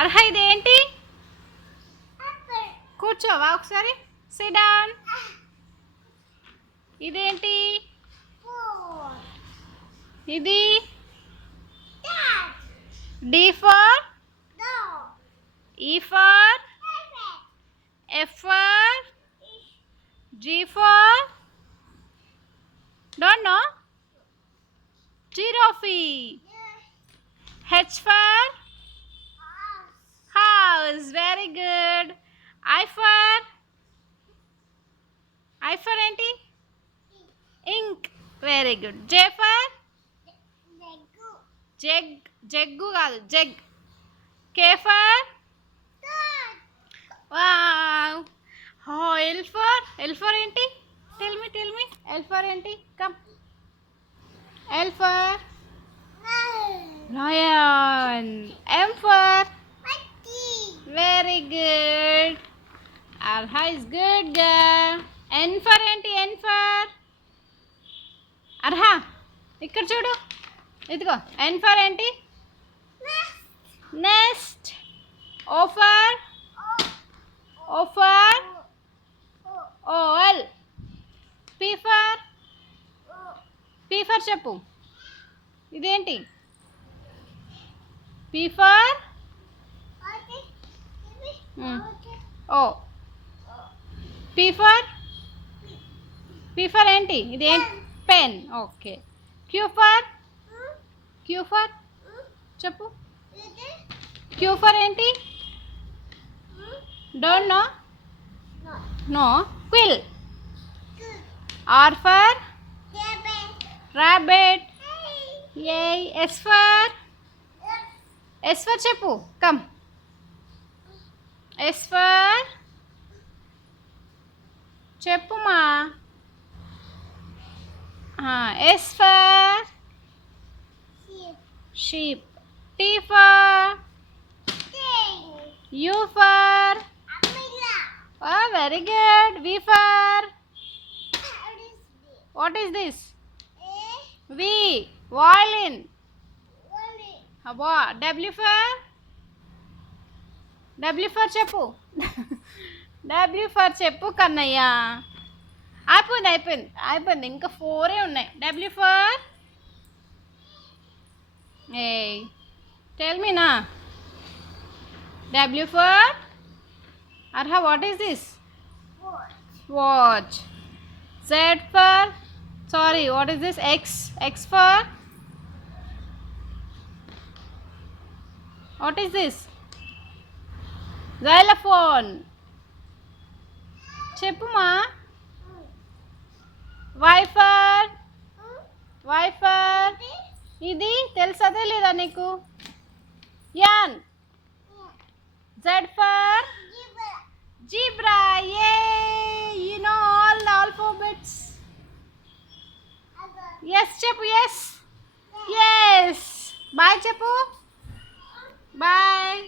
అర్హ ఇదేంటి? కూర్చోవా ఒకసారి? సిడాన్ ఇదేంటి? ఇది? D for E for F for G for don't know జీరోఫీ H for house very good. I for? I for ఏంటి ink very good J for jug jug కాదు jug K for wow హో L for L for ఏంటి tell me tell me L for ఏంటి come L for lion M for very good Arha is good girl N for ఏంటి N for Arha ఇక్కడ చూడు. ఇదిగో N for ఏంటి next O for O for owl P for P for చెప్పు. ఇదేంటి? P for O P for P for ఏంటి ఇది pen okay Q for Q for చెప్పు. క్యూ ఫర్ ఏంటి don't know no quill R for rabbit A S for S for చెప్పు. Come S for చెప్పుమా? S for sheep T for U for very good V for what is this V violin అబ్బా W for W for చెప్పు. W for చెప్పు కన్నయ్య. అయిపోయింది అయిపోయింది అయిపోయింది. ఇంకా ఫోరే ఉన్నాయి. డబ్ల్యూ ఫర్ ఏ tell Meena W for Arha what is this watch Z for sorry what is this X X for what is this xylophone చెప్పుమా వైఫర్ వైఫర్ ఇది తెలుసదే లేదా నీకు? యాన్ Z for zebra A you know all the alphabets S చెప్పు S S boy చెప్పు. Bye